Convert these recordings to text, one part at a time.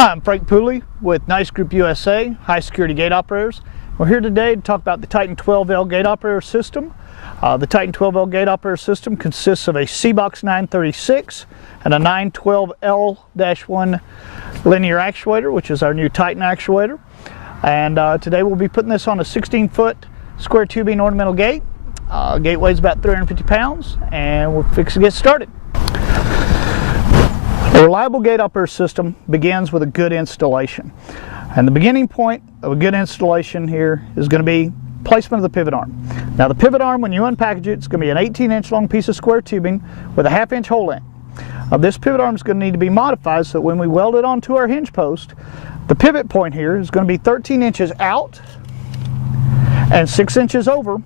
Hi, I'm Frank Pooley with Nice Group USA, High Security Gate Operators. We're here today to talk about the TITAN12L Gate Operator System. The TITAN12L Gate Operator System consists of a C-Box 936 and a 912L-1 linear actuator, which is our new Titan actuator. And today we'll be putting this on a 16-foot square tubing ornamental gate. Gate weighs about 350 pounds, and we're fixing to get started. A reliable gate operator system begins with a good installation. And the beginning point of a good installation here is going to be placement of the pivot arm. Now the pivot arm, when you unpackage it, it's going to be an 18-inch long piece of square tubing with a 1/2-inch hole in it. This pivot arm is going to need to be modified so that when we weld it onto our hinge post, the pivot point here is going to be 13 inches out and 6 inches over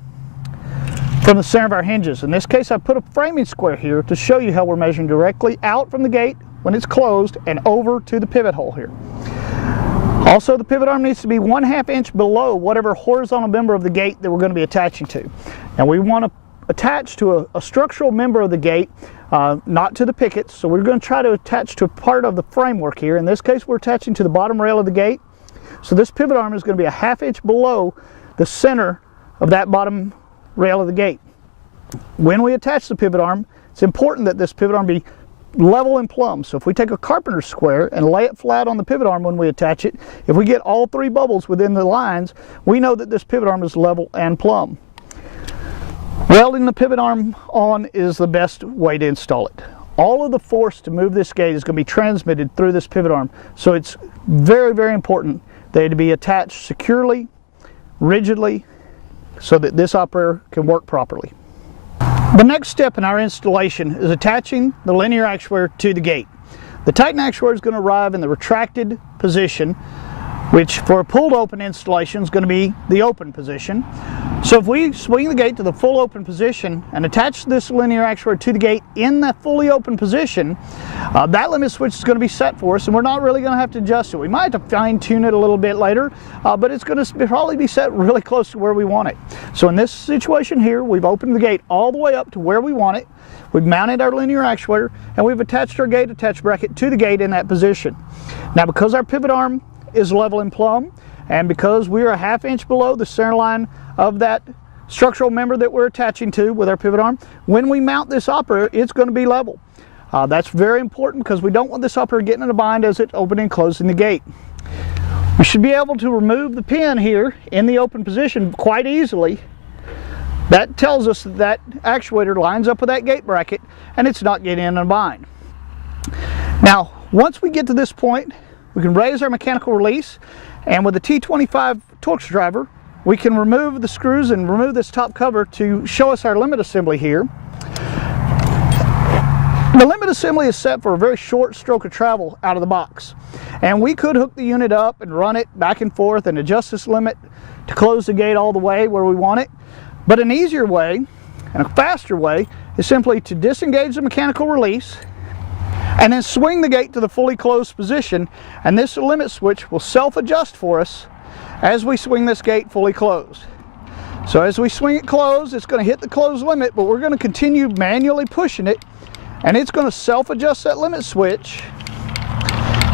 from the center of our hinges. In this case, I put a framing square here to show you how we're measuring directly out from the gate when it's closed and over to the pivot hole here. Also, the pivot arm needs to be 1/2 inch below whatever horizontal member of the gate that we're going to be attaching to. Now we want to attach to a structural member of the gate, not to the pickets, so we're going to try to attach to a part of the framework here. In this case, we're attaching to the bottom rail of the gate. So this pivot arm is going to be a 1/2 inch below the center of that bottom rail of the gate. When we attach the pivot arm, it's important that this pivot arm be level and plumb. So if we take a carpenter's square and lay it flat on the pivot arm when we attach it, if we get all three bubbles within the lines, we know that this pivot arm is level and plumb. Welding the pivot arm on is the best way to install it. All of the force to move this gate is going to be transmitted through this pivot arm, so it's very, very important that it be attached securely, rigidly, so that this operator can work properly. The next step in our installation is attaching the linear actuator to the gate. The Titan actuator is going to arrive in the retracted position, which for a pulled open installation is going to be the open position. So if we swing the gate to the full open position and attach this linear actuator to the gate in that fully open position, that limit switch is going to be set for us, and we're not really going to have to adjust it. We might have to fine tune it a little bit later, but it's going to probably be set really close to where we want it. So in this situation here, we've opened the gate all the way up to where we want it. We've mounted our linear actuator, and we've attached our gate attach bracket to the gate in that position. Now because our pivot arm is level and plumb, and because we're a 1/2 inch below the center line of that structural member that we're attaching to with our pivot arm, when we mount this operator, it's going to be level. That's very important because we don't want this operator getting in a bind as it's opening and closing the gate. We should be able to remove the pin here in the open position quite easily. That tells us that that actuator lines up with that gate bracket and it's not getting in a bind. Now, once we get to this point, we can raise our mechanical release, and with the T25 Torx driver, we can remove the screws and remove this top cover to show us our limit assembly here. The limit assembly is set for a very short stroke of travel out of the box. And we could hook the unit up and run it back and forth and adjust this limit to close the gate all the way where we want it. But an easier way and a faster way is simply to disengage the mechanical release and then swing the gate to the fully closed position, and this limit switch will self-adjust for us as we swing this gate fully closed. So as we swing it closed, it's going to hit the closed limit, but we're going to continue manually pushing it, and it's going to self-adjust that limit switch.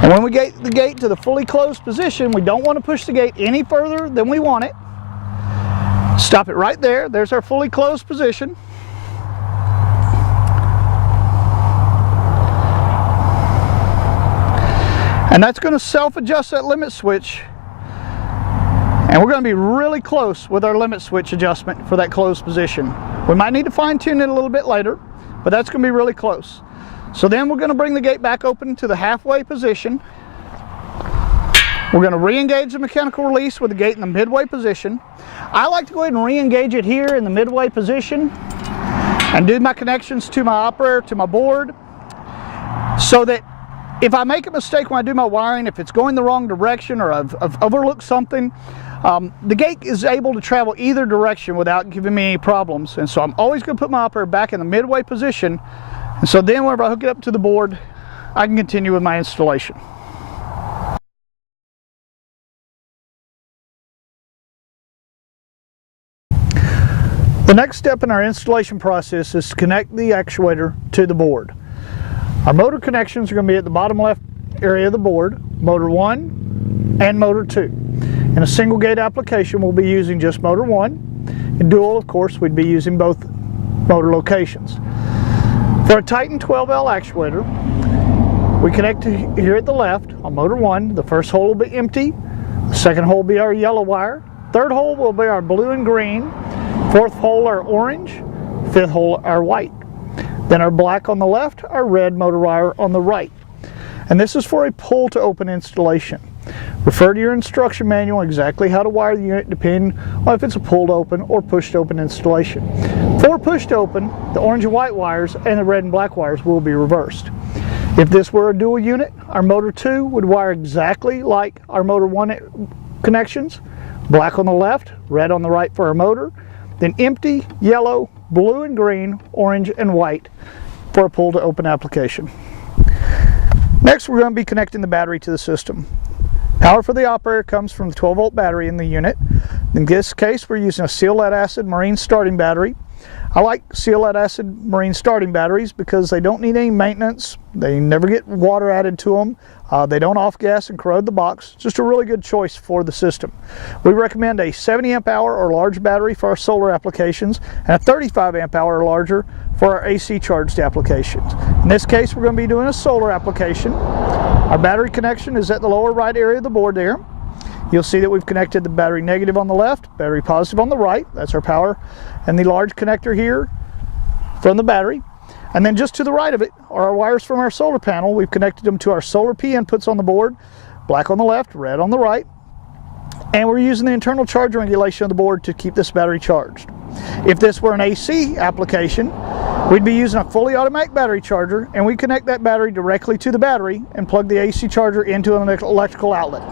And when we get the gate to the fully closed position, we don't want to push the gate any further than we want it. Stop it right there. There's our fully closed position. And that's going to self-adjust that limit switch, and we're going to be really close with our limit switch adjustment for that closed position. We might need to fine-tune it a little bit later, but that's going to be really close. So then we're going to bring the gate back open to the halfway position. We're going to re-engage the mechanical release with the gate in the midway position. I like to go ahead and re-engage it here in the midway position and do my connections to my operator, to my board, so that if I make a mistake when I do my wiring, if it's going the wrong direction or I've overlooked something, the gate is able to travel either direction without giving me any problems. And so I'm always going to put my operator back in the midway position, and so then whenever I hook it up to the board, I can continue with my installation. The next step in our installation process is to connect the actuator to the board. Our motor connections are going to be at the bottom left area of the board, motor 1 and motor 2. In a single gate application, we'll be using just motor 1. In dual, of course, we'd be using both motor locations. For a TITAN12L actuator, we connect here at the left on motor 1. The first hole will be empty. The second hole will be our yellow wire. Third hole will be our blue and green. Fourth hole our orange. Fifth hole our white. Then our black on the left, our red motor wire on the right. And this is for a pull to open installation. Refer to your instruction manual exactly how to wire the unit depending on if it's a pull to open or push to open installation. For push to open, the orange and white wires and the red and black wires will be reversed. If this were a dual unit, our motor 2 would wire exactly like our motor 1 connections. Black on the left, red on the right for our motor, then empty, yellow, blue and green, orange and white for a pull to open application. Next, we're going to be connecting the battery to the system. Power for the operator comes from the 12-volt battery in the unit. In this case, we're using a seal lead acid marine starting battery. I like seal lead acid marine starting batteries because they don't need any maintenance. They never get water added to them. They don't off-gas and corrode the box. Just a really good choice for the system. We recommend a 70 amp hour or larger battery for our solar applications and a 35 amp hour or larger for our AC charged applications. In this case, we're going to be doing a solar application. Our battery connection is at the lower right area of the board there. You'll see that we've connected the battery negative on the left, battery positive on the right. That's our power. And the large connector here from the battery. And then just to the right of it are our wires from our solar panel. We've connected them to our solar P inputs on the board, black on the left, red on the right. And we're using the internal charge regulation of the board to keep this battery charged. If this were an AC application, we'd be using a fully automatic battery charger, and we connect that battery directly to the battery and plug the AC charger into an electrical outlet.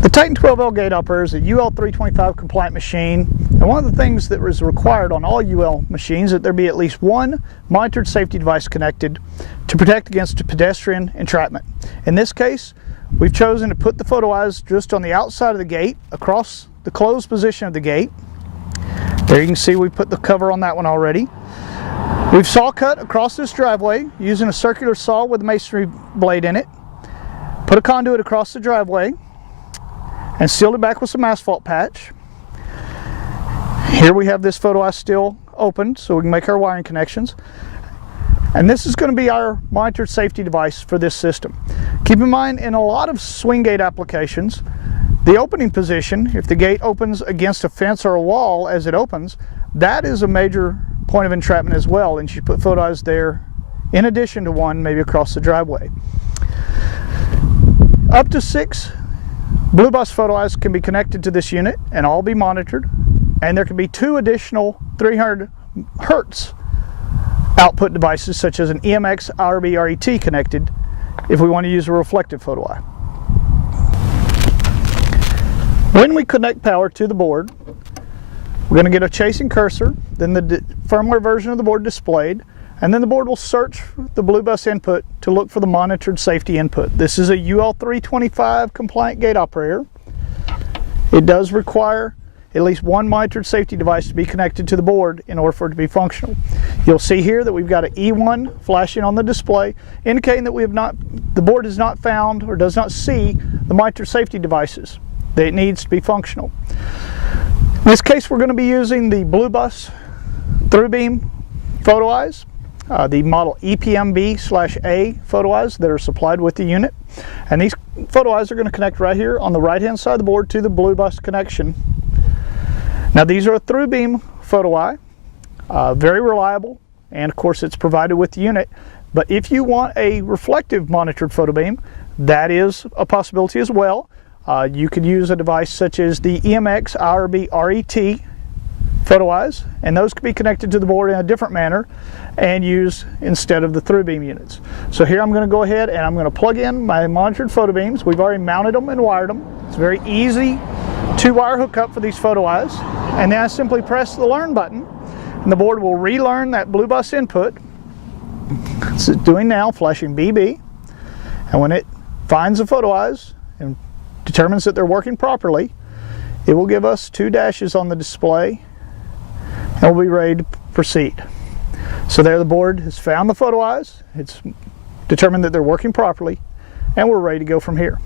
The TITAN12L gate operator is a UL 325 compliant machine, and one of the things that is required on all UL machines is that there be at least one monitored safety device connected to protect against pedestrian entrapment. In this case, we've chosen to put the photo eyes just on the outside of the gate, across the closed position of the gate. There you can see we put the cover on that one already. We've saw cut across this driveway using a circular saw with a masonry blade in it. Put a conduit across the driveway and sealed it back with some asphalt patch. Here we have this photo eye still open so we can make our wiring connections. And this is going to be our monitored safety device for this system. Keep in mind, in a lot of swing gate applications, the opening position, if the gate opens against a fence or a wall as it opens, that is a major point of entrapment as well, and you put photo eyes there in addition to one maybe across the driveway. Up to 6 blue bus photo eyes can be connected to this unit and all be monitored, and there can be 2 additional 300 hertz output devices such as an EMX IRB RET connected if we want to use a reflective photo eye. When we connect power to the board, we're going to get a chasing cursor, then the firmware version of the board displayed, and then the board will search the blue bus input to look for the monitored safety input. This is a UL 325 compliant gate operator. It does require at least one monitored safety device to be connected to the board in order for it to be functional. You'll see here that we've got an E1 flashing on the display, indicating that the board has not found or does not see the monitored safety devices that it needs to be functional. In this case, we're going to be using the blue bus through beam photo eyes. The model EPMB/A photo eyes that are supplied with the unit, and these photo eyes are going to connect right here on the right hand side of the board to the blue bus connection. Now these are a through beam photo eye, very reliable, and of course it's provided with the unit. But if you want a reflective monitored photo beam, that is a possibility as well. You could use a device such as the EMX IRB RET photo eyes, and those could be connected to the board in a different manner and used instead of the through beam units. So here I'm going to go ahead and I'm going to plug in my monitored photo beams. We've already mounted them and wired them. It's a very easy 2-wire hookup for these photo eyes, and then I simply press the learn button and the board will relearn that blue bus input. It's doing now, flashing BB, and when it finds the photo eyes and determines that they're working properly, it will give us 2 dashes on the display and we'll be ready to proceed. So there the board has found the photo eyes, it's determined that they're working properly, and we're ready to go from here.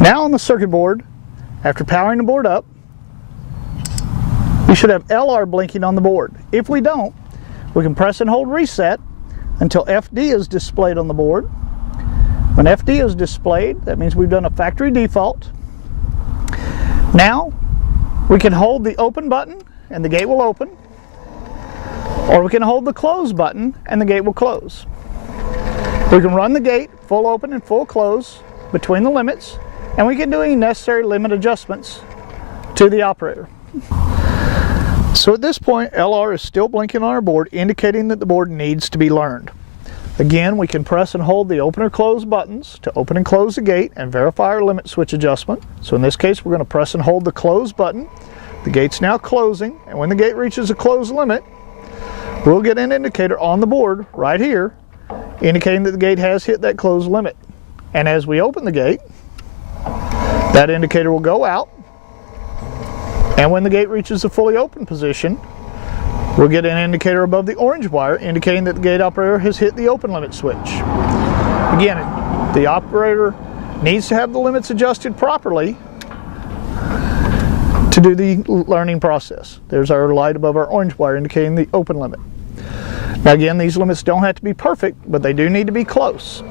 Now on the circuit board, after powering the board up, we should have LR blinking on the board. If we don't, we can press and hold reset until FD is displayed on the board. When FD is displayed, that means we've done a factory default. Now we can hold the open button and the gate will open, or we can hold the close button and the gate will close. We can run the gate full open and full close between the limits, and we can do any necessary limit adjustments to the operator. So at this point, LR is still blinking on our board, indicating that the board needs to be learned. Again, we can press and hold the open or close buttons to open and close the gate and verify our limit switch adjustment. So in this case, we're going to press and hold the close button. The gate's now closing, and when the gate reaches a close limit, we'll get an indicator on the board right here indicating that the gate has hit that close limit. And as we open the gate, that indicator will go out, and when the gate reaches the fully open position, we'll get an indicator above the orange wire indicating that the gate operator has hit the open limit switch. Again, the operator needs to have the limits adjusted properly to do the learning process. There's our light above our orange wire indicating the open limit. Now again, these limits don't have to be perfect, but they do need to be close.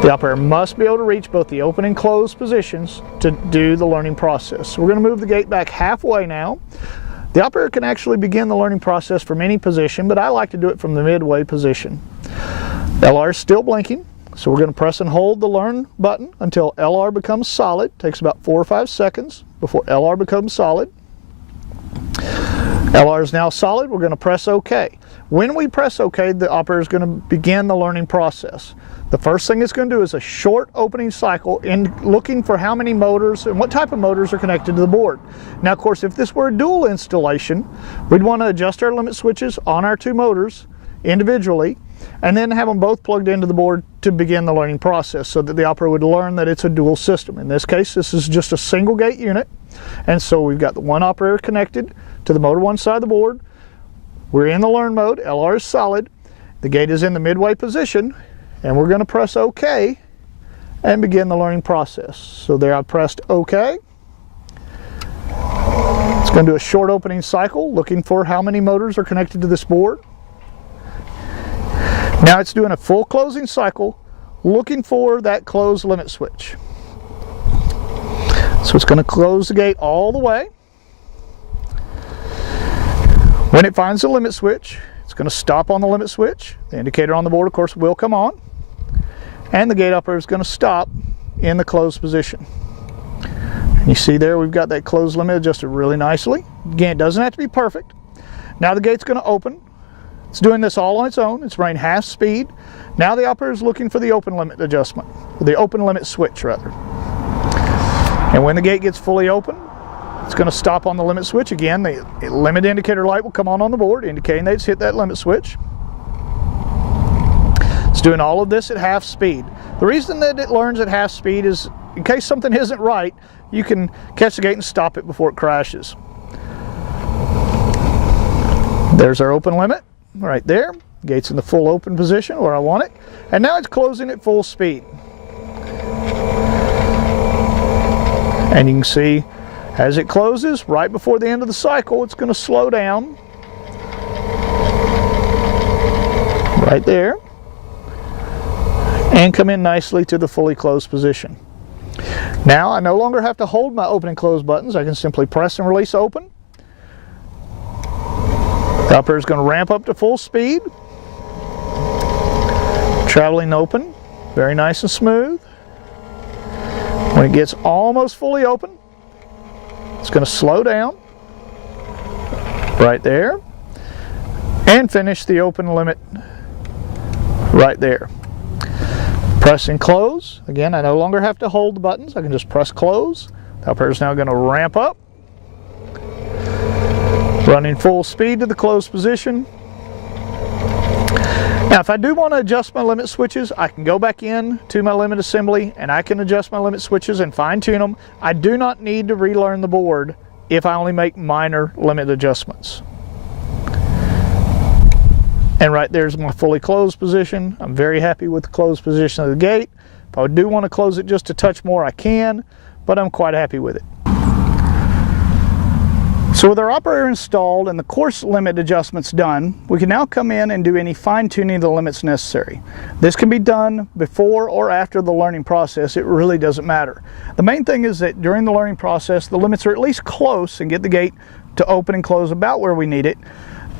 The operator must be able to reach both the open and close positions to do the learning process. So we're going to move the gate back halfway now. The operator can actually begin the learning process from any position, but I like to do it from the midway position. LR is still blinking, so we're going to press and hold the learn button until LR becomes solid. It takes about 4 or 5 seconds before LR becomes solid. LR is now solid. We're going to press OK. When we press OK, the operator is going to begin the learning process. The first thing it's going to do is a short opening cycle in looking for how many motors and what type of motors are connected to the board. Now, of course, if this were a dual installation, we'd want to adjust our limit switches on our 2 motors individually and then have them both plugged into the board to begin the learning process so that the operator would learn that it's a dual system. In this case, this is just a single gate unit, and so we've got the one operator connected to the motor one side of the board. We're in the learn mode. LR is solid. The gate is in the midway position, and we're going to press OK and begin the learning process. So there I pressed OK. It's going to do a short opening cycle looking for how many motors are connected to this board. Now it's doing a full closing cycle looking for that closed limit switch. So it's going to close the gate all the way. When it finds the limit switch, it's going to stop on the limit switch. The indicator on the board, of course, will come on, and the gate operator is going to stop in the closed position. And you see there we've got that closed limit adjusted really nicely. Again, it doesn't have to be perfect. Now the gate's going to open. It's doing this all on its own. It's running half speed. Now the operator is looking for the open limit adjustment, or the open limit switch rather. And when the gate gets fully open, it's going to stop on the limit switch. Again, the limit indicator light will come on the board indicating that it's hit that limit switch. It's doing all of this at half speed. The reason that it learns at half speed is in case something isn't right, you can catch the gate and stop it before it crashes. There's our open limit right there. Gate's in the full open position where I want it. And now it's closing at full speed. And you can see as it closes, right before the end of the cycle, it's going to slow down. Right there. And come in nicely to the fully closed position. Now I no longer have to hold my open and close buttons. I can simply press and release open. The operator is going to ramp up to full speed. Traveling open, very nice and smooth. When it gets almost fully open, it's going to slow down right there and finish the open limit right there. Press and close. Again, I no longer have to hold the buttons. I can just press close. The operator is now going to ramp up, running full speed to the closed position. Now if I do want to adjust my limit switches, I can go back in to my limit assembly and I can adjust my limit switches and fine tune them. I do not need to relearn the board if I only make minor limit adjustments. And right there's my fully closed position. I'm very happy with the closed position of the gate. If I do want to close it just a touch more, I can, but I'm quite happy with it. So with our operator installed and the course limit adjustments done, we can now come in and do any fine-tuning of the limits necessary. This can be done before or after the learning process. It really doesn't matter. The main thing is that during the learning process, the limits are at least close and get the gate to open and close about where we need it,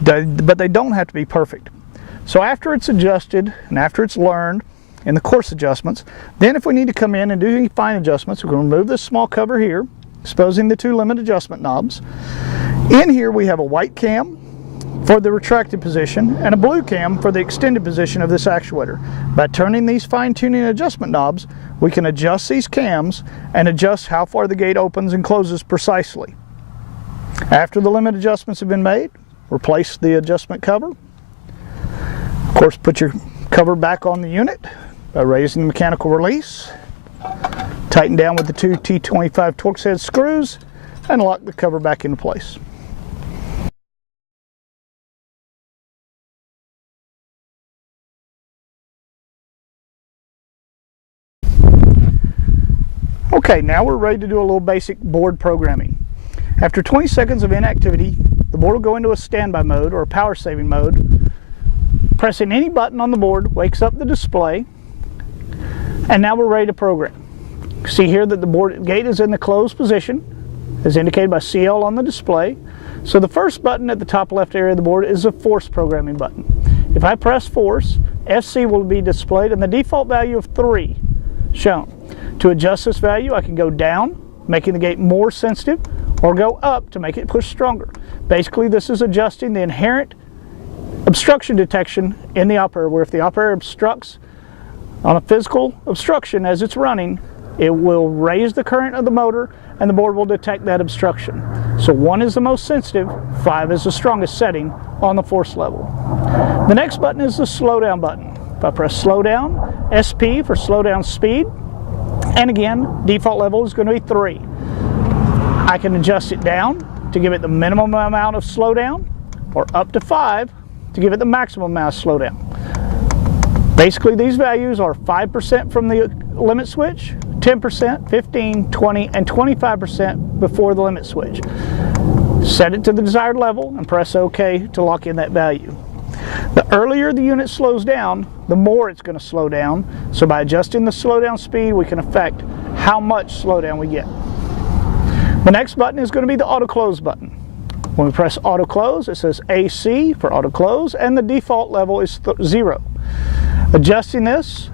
but they don't have to be perfect. So after it's adjusted and after it's learned in the course adjustments, then if we need to come in and do any fine adjustments, we're going to remove this small cover here, exposing the two limit adjustment knobs. In here we have a white cam for the retracted position and a blue cam for the extended position of this actuator. By turning these fine-tuning adjustment knobs, we can adjust these cams and adjust how far the gate opens and closes precisely. After the limit adjustments have been made, replace the adjustment cover. Of course, put your cover back on the unit by raising the mechanical release. Tighten down with the two T25 Torx head screws and lock the cover back into place. Okay, now we're ready to do a little basic board programming. After 20 seconds of inactivity, the board will go into a standby mode or a power saving mode. Pressing any button on the board wakes up the display, and now we're ready to program. See here that the board gate is in the closed position, as indicated by CL on the display. So the first button at the top left area of the board is a force programming button. If I press force, FC will be displayed and the default value of 3 shown. To adjust this value, I can go down, making the gate more sensitive, or go up to make it push stronger. Basically, this is adjusting the inherent obstruction detection in the operator, where if the operator obstructs on a physical obstruction as it's running, it will raise the current of the motor and the board will detect that obstruction. So 1 is the most sensitive, 5 is the strongest setting on the force level. The next button is the slow down button. If I press slow down, SP for slow down speed, and again, default level is going to be 3. I can adjust it down to give it the minimum amount of slowdown, or up to 5 to give it the maximum amount of slowdown. Basically, these values are 5% from the limit switch, 10%, 15, 20, and 25% before the limit switch. Set it to the desired level and press OK to lock in that value. The earlier the unit slows down, the more it's going to slow down. So by adjusting the slowdown speed, we can affect how much slowdown we get. The next button is going to be the auto close button. When we press auto close, it says AC for auto close, and the default level is 0. Adjusting this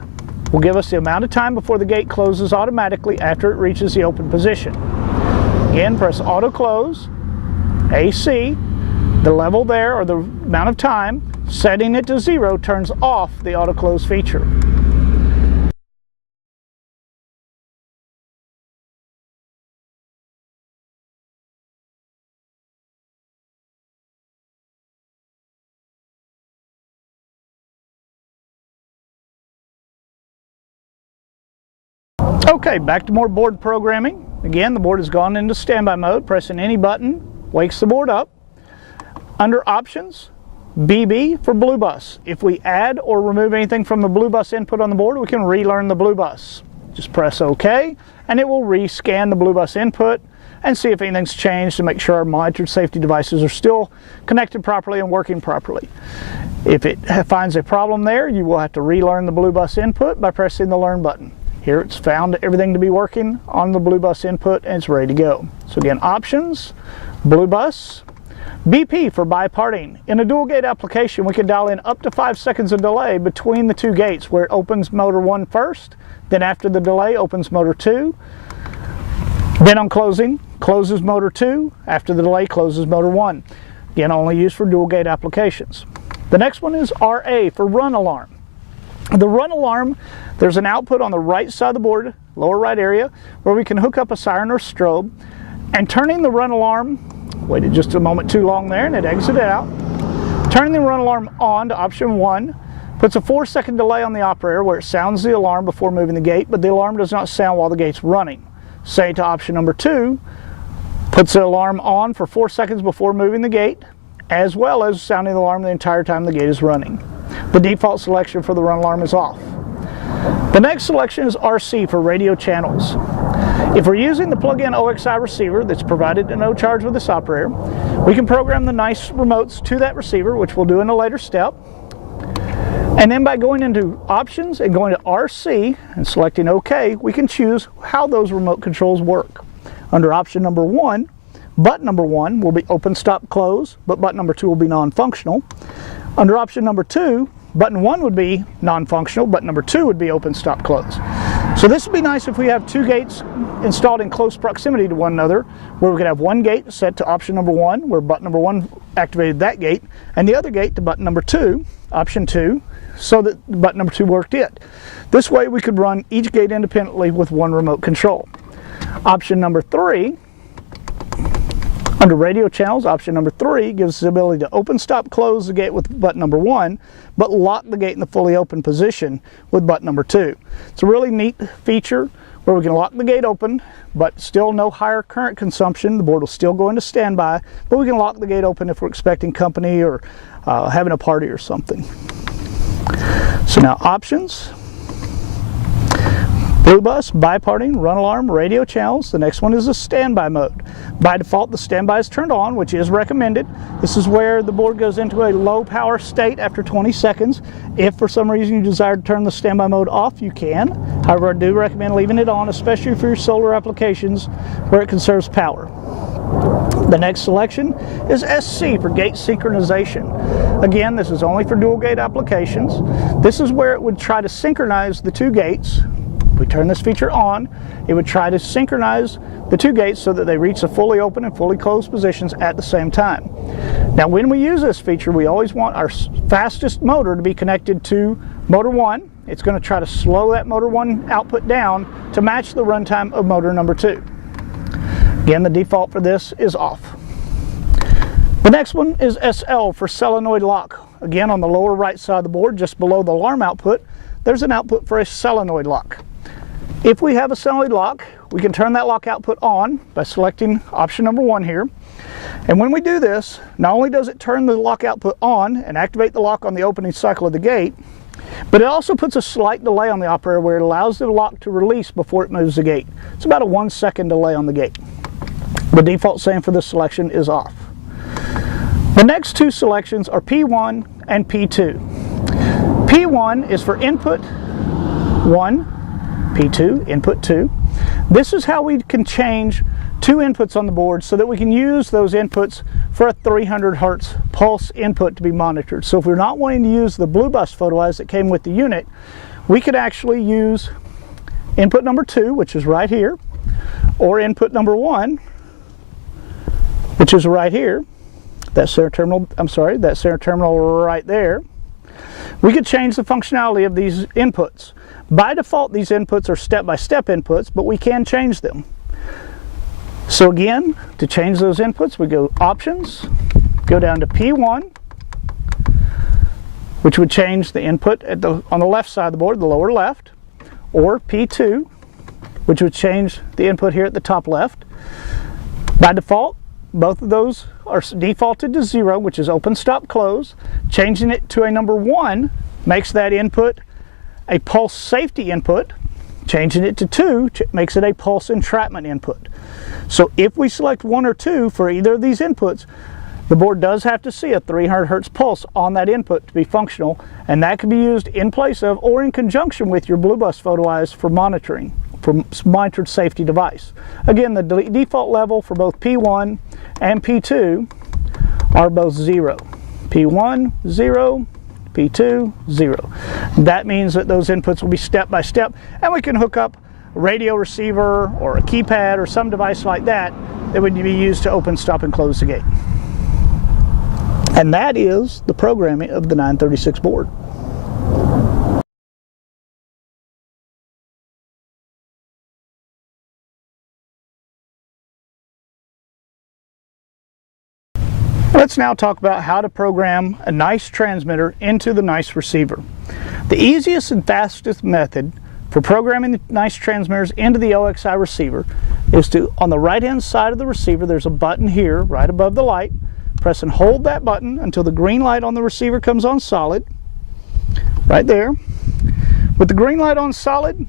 will give us the amount of time before the gate closes automatically after it reaches the open position. Again, press auto close, AC, the level there, or the amount of time. Setting it to 0 turns off the auto close feature. Okay, back to more board programming. Again, the board has gone into standby mode. Pressing any button wakes the board up. Under options, BB for blue bus. If we add or remove anything from the blue bus input on the board, we can relearn the blue bus. Just press OK, and it will rescan the blue bus input and see if anything's changed to make sure our monitored safety devices are still connected properly and working properly. If it finds a problem there, you will have to relearn the blue bus input by pressing the Learn button. Here it's found everything to be working on the blue bus input and it's ready to go. So again, options, blue bus, BP for biparting. In a dual gate application, we can dial in up to 5 seconds of delay between the two gates, where it opens motor 1 first, then after the delay opens motor 2, then on closing, closes motor 2, after the delay closes motor 1. Again, only used for dual gate applications. The next one is RA for run alarm. The run alarm, there's an output on the right side of the board, lower right area, where we can hook up a siren or strobe, and turning the run alarm, waited just a moment too long there and it exited out. Turning the run alarm on to option 1 puts a 4-second delay on the operator where it sounds the alarm before moving the gate, but the alarm does not sound while the gate's running. Say to option number 2, puts the alarm on for 4 seconds before moving the gate, as well as sounding the alarm the entire time the gate is running. The default selection for the run alarm is off. The next selection is RC for radio channels. If we're using the plug-in OXI receiver that's provided at no charge with this operator, we can program the Nice remotes to that receiver, which we'll do in a later step. And then by going into options and going to RC and selecting OK, we can choose how those remote controls work. Under option number 1, button number 1 will be open, stop, close, but button number 2 will be non-functional. Under option number 2, button 1 would be non-functional, button number 2 would be open, stop, close. So this would be nice if we have 2 gates installed in close proximity to one another, where we could have one gate set to option number 1, where button number 1 activated that gate, and the other gate to button number 2, option 2, so that button number 2 worked it. This way we could run each gate independently with one remote control. Option number 3, under radio channels, option number 3 gives us the ability to open, stop, close the gate with button number 1, but lock the gate in the fully open position with button number 2. It's a really neat feature where we can lock the gate open, but still no higher current consumption. The board will still go into standby, but we can lock the gate open if we're expecting company or having a party or something. So now options. Blue bus, biparting, run alarm, radio channels. The next one is the standby mode. By default, the standby is turned on, which is recommended. This is where the board goes into a low power state after 20 seconds. If for some reason you desire to turn the standby mode off, you can. However, I do recommend leaving it on, especially for your solar applications where it conserves power. The next selection is SC for gate synchronization. Again, this is only for dual gate applications. This is where it would try to synchronize the 2 gates. If we turn this feature on, it would try to synchronize the 2 gates so that they reach the fully open and fully closed positions at the same time. Now when we use this feature, we always want our fastest motor to be connected to motor 1. It's going to try to slow that motor 1 output down to match the runtime of motor number 2. Again, the default for this is off. The next one is SL for solenoid lock. Again, on the lower right side of the board, just below the alarm output, there's an output for a solenoid lock. If we have a solenoid lock, we can turn that lock output on by selecting option number 1 here. And when we do this, not only does it turn the lock output on and activate the lock on the opening cycle of the gate, but it also puts a slight delay on the operator where it allows the lock to release before it moves the gate. It's about a 1-second delay on the gate. The default setting for this selection is off. The next 2 selections are P1 and P2. P1 is for input 1, P2, input 2. This is how we can change 2 inputs on the board so that we can use those inputs for a 300 Hertz pulse input to be monitored. So if we're not wanting to use the blue bus photo eyes that came with the unit, we could actually use input number 2, which is right here, or input number 1, which is right here. That center terminal, that center terminal right there. We could change the functionality of these inputs. By default, these inputs are step-by-step inputs, but we can change them. So again, to change those inputs, we go Options, go down to P1, which would change the input on the left side of the board, the lower left, or P2, which would change the input here at the top left. By default, both of those are defaulted to 0, which is open, stop, close. Changing it to a number 1 makes that input a pulse safety input. Changing it to 2 makes it a pulse entrapment input. So if we select 1 or 2 for either of these inputs, the board does have to see a 300 Hertz pulse on that input to be functional, and that can be used in place of or in conjunction with your blue bus photo eyes for monitoring, for monitored safety device. Again, the default level for both P1 and P2 are both 0. P1, 0, P2, 0. That means that those inputs will be step by step, and we can hook up a radio receiver or a keypad or some device like that that would be used to open, stop, and close the gate. And that is the programming of the 936 board. Let's now talk about how to program a Nice transmitter into the Nice receiver. The easiest and fastest method for programming the Nice transmitters into the OXI receiver is to, on the right hand side of the receiver, there's a button here right above the light. Press and hold that button until the green light on the receiver comes on solid, right there. With the green light on solid,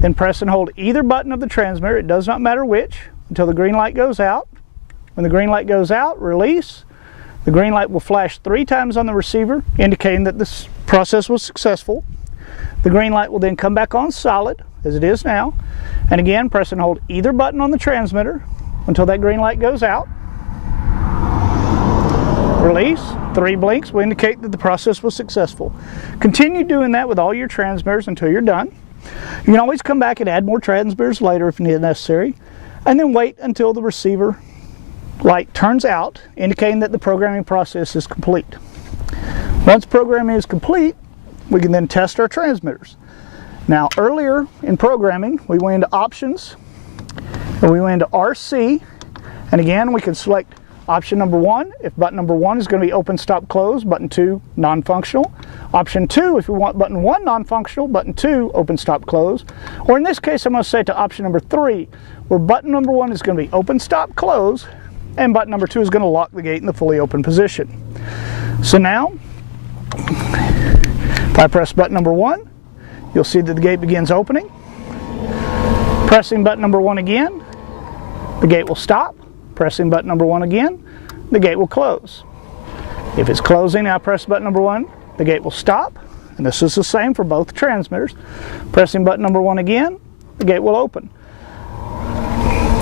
then press and hold either button of the transmitter, it does not matter which, until the green light goes out. When the green light goes out, release. The green light will flash 3 times on the receiver, indicating that this process was successful. The green light will then come back on solid, as it is now. And again, press and hold either button on the transmitter until that green light goes out. Release. 3 blinks will indicate that the process was successful. Continue doing that with all your transmitters until you're done. You can always come back and add more transmitters later if necessary, and then wait until the receiver light turns out, indicating that the programming process is complete. Once programming is complete, we can then test our transmitters. Now, earlier in programming, we went into options and we went into RC, and again we can select option number 1 if button number 1 is going to be open, stop, close, button 2 non-functional. Option 2 if we want button 1 non-functional, button 2 open, stop, close. Or in this case, I'm going to say to option number 3, where button number 1 is going to be open, stop, close, and button number 2 is going to lock the gate in the fully open position. So now, if I press button number 1, you'll see that the gate begins opening. Pressing button number 1 again, the gate will stop. Pressing button number 1 again, the gate will close. If it's closing, I press button number 1, the gate will stop. And this is the same for both transmitters. Pressing button number 1 again, the gate will open.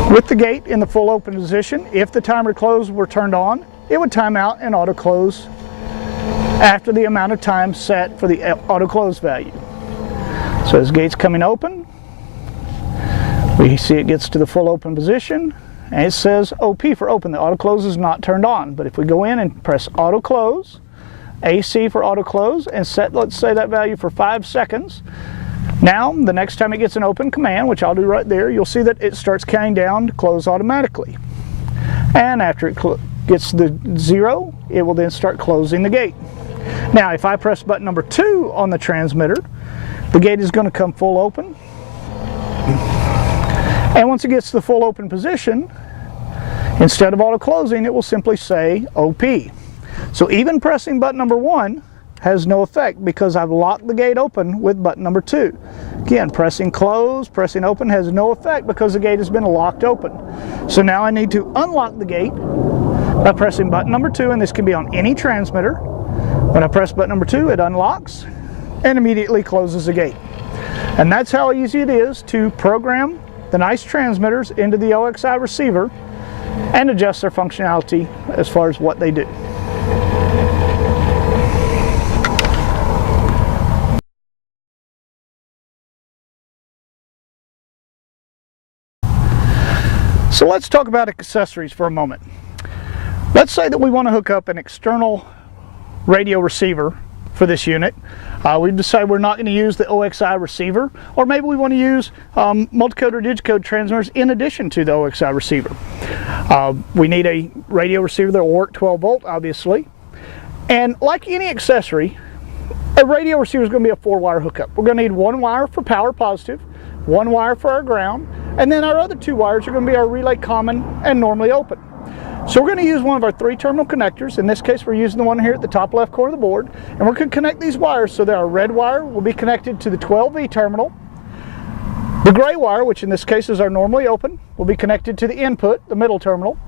With the gate in the full open position, if the timer close were turned on, it would time out and auto close after the amount of time set for the auto close value. So as the gate's coming open, we see it gets to the full open position, and it says OP for open. The auto close is not turned on, but if we go in and press auto close, AC for auto close, and set, let's say, that value for 5 seconds, now the next time it gets an open command, which I'll do right there, you'll see that it starts counting down to close automatically. And after it gets the 0, it will then start closing the gate. Now if I press button number 2 on the transmitter, the gate is going to come full open. And once it gets to the full open position, instead of auto closing, it will simply say OP. So even pressing button number 1 has no effect because I've locked the gate open with button number 2. Again, pressing close, pressing open has no effect because the gate has been locked open. So now I need to unlock the gate by pressing button number 2, and this can be on any transmitter. When I press button number 2, it unlocks and immediately closes the gate. And that's how easy it is to program the Nice transmitters into the OXI receiver and adjust their functionality as far as what they do. So let's talk about accessories for a moment. Let's say that we want to hook up an external radio receiver for this unit. We decide we're not going to use the OXI receiver, or maybe we want to use multicode or digicode transmitters in addition to the OXI receiver. We need a radio receiver that will work 12 volt, obviously. And like any accessory, a radio receiver is going to be a 4-wire hookup. We're going to need 1 wire for power positive, 1 wire for our ground, and then our other 2 wires are going to be our relay common and normally open. So we're going to use one of our 3-terminal connectors. In this case, we're using the one here at the top left corner of the board, and we're going to connect these wires so that our red wire will be connected to the 12V terminal. The gray wire, which in this case is our normally open, will be connected to the input, the middle terminal,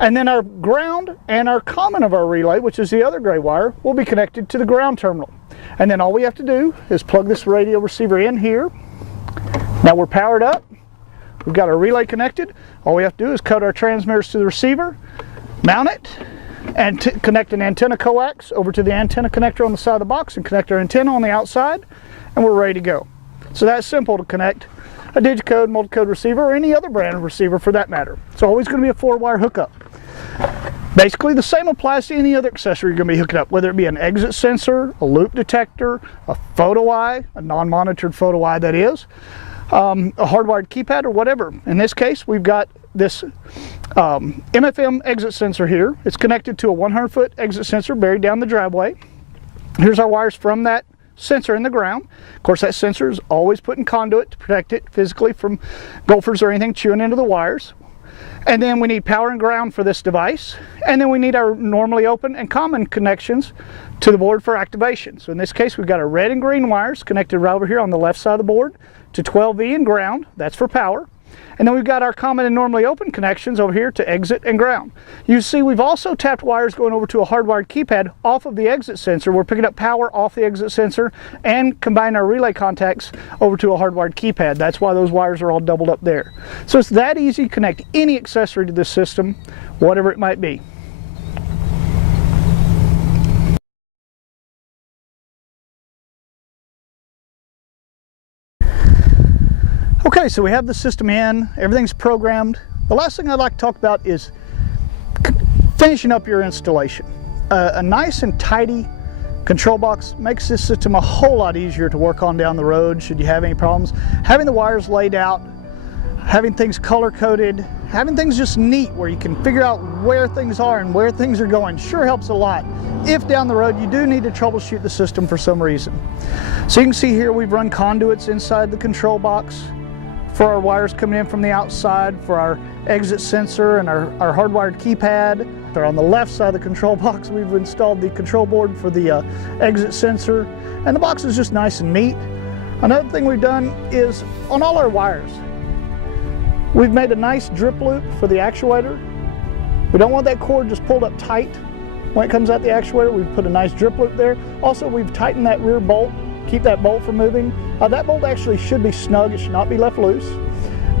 and then our ground and our common of our relay, which is the other gray wire, will be connected to the ground terminal. And then all we have to do is plug this radio receiver in here. Now we're powered up. We've got our relay connected. All we have to do is cut our transmitters to the receiver, mount it, and connect an antenna coax over to the antenna connector on the side of the box and connect our antenna on the outside, and we're ready to go. So that's simple to connect a digicode, multicode receiver, or any other brand of receiver for that matter. It's always going to be a 4-wire hookup. Basically the same applies to any other accessory you're going to be hooking up, whether it be an exit sensor, a loop detector, a photo eye, a non-monitored photo eye that is, a hardwired keypad, or whatever. In this case, we've got this MFM exit sensor here. It's connected to a 100-foot exit sensor buried down the driveway. Here's our wires from that sensor in the ground. Of course, that sensor is always put in conduit to protect it physically from gophers or anything chewing into the wires. And then we need power and ground for this device. And then we need our normally open and common connections to the board for activation. So in this case, we've got our red and green wires connected right over here on the left side of the board to 12V and ground. That's for power. And then we've got our common and normally open connections over here to exit and ground. You see we've also tapped wires going over to a hardwired keypad off of the exit sensor. We're picking up power off the exit sensor and combine our relay contacts over to a hardwired keypad. That's why those wires are all doubled up there. So it's that easy to connect any accessory to this system, whatever it might be. Okay, so we have the system in, everything's programmed. The last thing I'd like to talk about is finishing up your installation. A nice and tidy control box makes this system a whole lot easier to work on down the road should you have any problems. Having the wires laid out, having things color-coded, having things just neat where you can figure out where things are and where things are going sure helps a lot if down the road you do need to troubleshoot the system for some reason. So you can see here we've run conduits inside the control box for our wires coming in from the outside, for our exit sensor and our hardwired keypad. They're on the left side of the control box. We've installed the control board for the exit sensor, and the box is just nice and neat. Another thing we've done is on all our wires, we've made a nice drip loop for the actuator. We don't want that cord just pulled up tight when it comes out the actuator. We've put a nice drip loop there. Also, we've tightened that rear bolt, keep that bolt from moving. That bolt actually should be snug, it should not be left loose.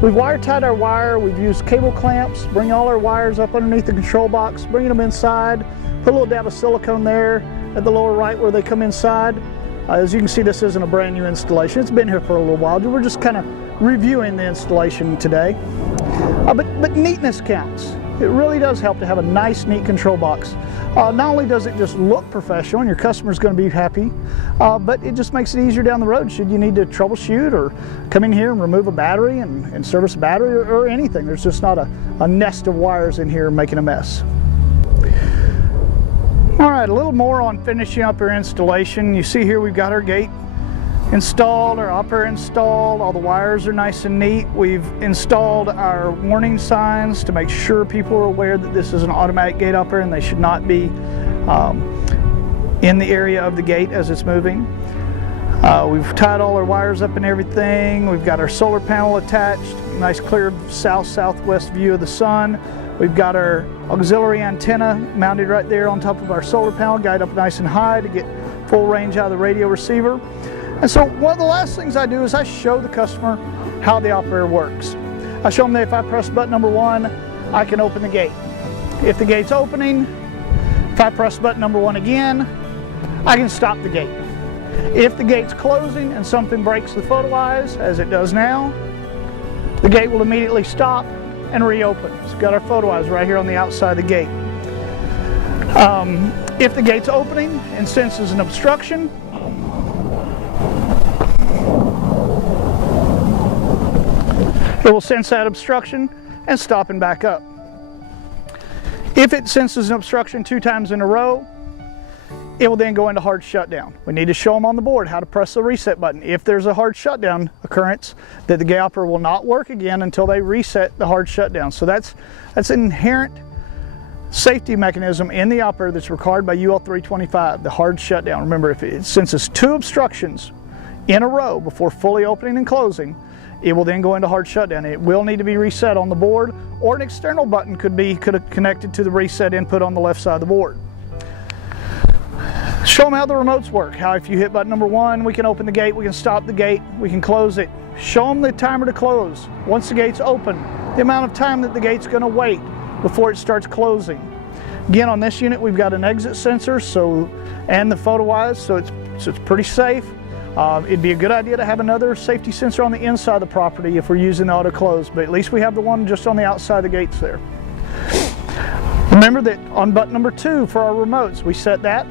We've wire tied our wire, we've used cable clamps, bring all our wires up underneath the control box, bringing them inside, put a little dab of silicone there at the lower right where they come inside. As you can see, this isn't a brand new installation, it's been here for a little while. We're just kind of reviewing the installation today. But neatness counts. It really does help to have a nice, neat control box. Not only does it just look professional and your customer's going to be happy, but it just makes it easier down the road should you need to troubleshoot or come in here and remove a battery and service a battery or anything. There's just not a nest of wires in here making a mess. All right, a little more on finishing up our installation. You see here we've got our gate installed, our upper installed, all the wires are nice and neat. We've installed our warning signs to make sure people are aware that this is an automatic gate upper and they should not be in the area of the gate as it's moving. We've tied all our wires up and everything. We've got our solar panel attached, nice clear south-southwest view of the sun. We've got our auxiliary antenna mounted right there on top of our solar panel, guide up nice and high to get full range out of the radio receiver. And so one of the last things I do is I show the customer how the operator works. I show them that if I press button number 1, I can open the gate. If the gate's opening, if I press button number 1 again, I can stop the gate. If the gate's closing and something breaks the photo eyes, as it does now, the gate will immediately stop and reopen. So we've got our photo eyes right here on the outside of the gate. If the gate's opening and senses an obstruction, it will sense that obstruction and stop and back up. If it senses an obstruction 2 times in a row, it will then go into hard shutdown. We need to show them on the board how to press the reset button. If there's a hard shutdown occurrence, that the gate operator will not work again until they reset the hard shutdown. So that's an inherent safety mechanism in the operator that's required by UL 325, the hard shutdown. Remember, if it senses 2 obstructions in a row before fully opening and closing, it will then go into hard shutdown. It will need to be reset on the board, or an external button could have connected to the reset input on the left side of the board. Show them how the remotes work. How if you hit button number 1, we can open the gate, we can stop the gate, we can close it. Show them the timer to close. Once the gate's open, the amount of time that the gate's going to wait before it starts closing. Again, on this unit, we've got an exit sensor and the photo eyes, so it's pretty safe. It'd be a good idea to have another safety sensor on the inside of the property if we're using the auto close, but at least we have the one just on the outside of the gates there. Remember that on button number 2 for our remotes, we set that.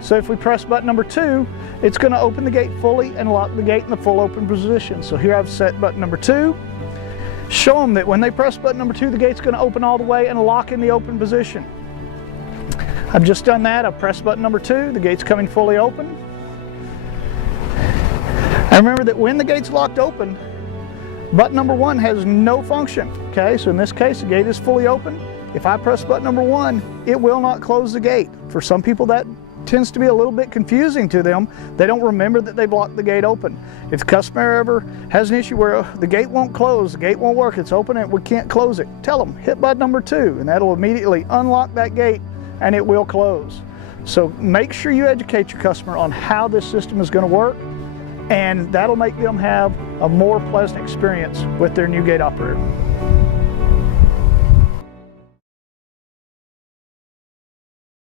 So if we press button number 2, it's going to open the gate fully and lock the gate in the full open position. So here I've set button number 2. Show them that when they press button number 2, the gate's going to open all the way and lock in the open position. I've just done that. I've pressed button number 2, the gate's coming fully open. And remember that when the gate's locked open, button number 1 has no function. Okay, so in this case, the gate is fully open. If I press button number 1, it will not close the gate. For some people, that tends to be a little bit confusing to them. They don't remember that they've locked the gate open. If the customer ever has an issue where the gate won't close, the gate won't work, it's open and we can't close it, tell them, hit button number 2, and that'll immediately unlock that gate and it will close. So make sure you educate your customer on how this system is going to work, and that'll make them have a more pleasant experience with their new gate operator.